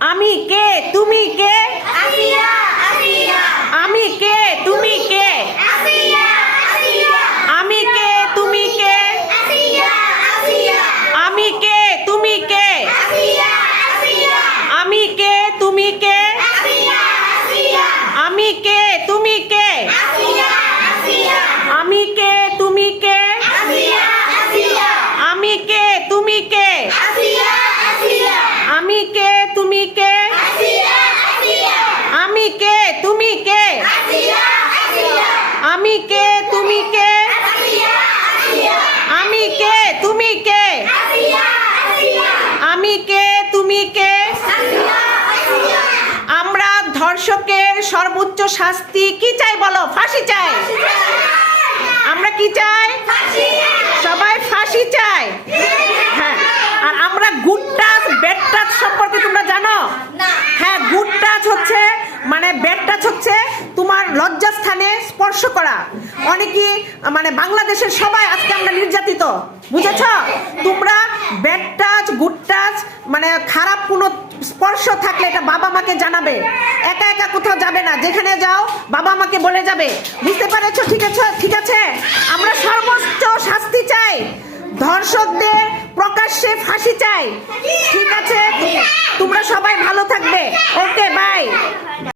আমি কে, তুমি কে? আসিয়া আসিয়া আমি কে, তুমি কে? আসিয়া আসিয়া আমি কে, তুমি কে? আসিয়া আসিয়া আমি কে, তুমি কে? আসিয়া আসিয়া আমি কে, তুমি কে? আসিয়া আসিয়া আমি কে, তুমি কে? আসিয়া আসিয়া আমি কে, তুমি কে? আসিয়া আসিয়া আমি কে, তুমি কে? আসিয়া আসিয়া আমি কে, তুমি কে? আসিয়া আসিয়া আমি কে, তুমি কে? আসিয়া আসিয়া আমি কে, তুমি কে? আসিয়া আসিয়া আমি কে, তুমি কে? আসিয়া আসিয়া আমি কে, তুমি কে? আসিয়া আসিয়া আমরা ধর্ষকের সর্বোচ্চ শাস্তি কি চাই বলো? ফাঁসি চাই। আমরা কি চাই? সবাই ফাঁসি চাই। হ্যাঁ, আর আমরা গুড টাচ ব্যাড টাচ সম্পর্কে তোমরা জানো? হ্যাঁ, গুড টাচ হচ্ছে মানে ব্যাড টাচ হচ্ছে তোমার লজ্জাস্থানে স্পর্শ করা। অনেকে মানে বাংলাদেশের সবাই আজকে আমরা নির্যাতিত, বুঝেছ? তোমরা ব্যাড টাচ গুড টাচ মানে খারাপ কোনো স্পর্শ থাকলে এটা বাবা মাকে জানাবে। একা একা কোথাও যাবে না, যেখানে যাও বাবা মাকে বলে যাবে। বুঝতে পেরেছো? ঠিক আছে, ঠিক আছে। আমরা সর্বোচ্চ শাস্তি চাই, ধর্ষকদের প্রকাশ্যে ফাঁসি চাই। ঠিক আছে, তোমরা সবাই ভালো থাকবে। ওকে, বাই।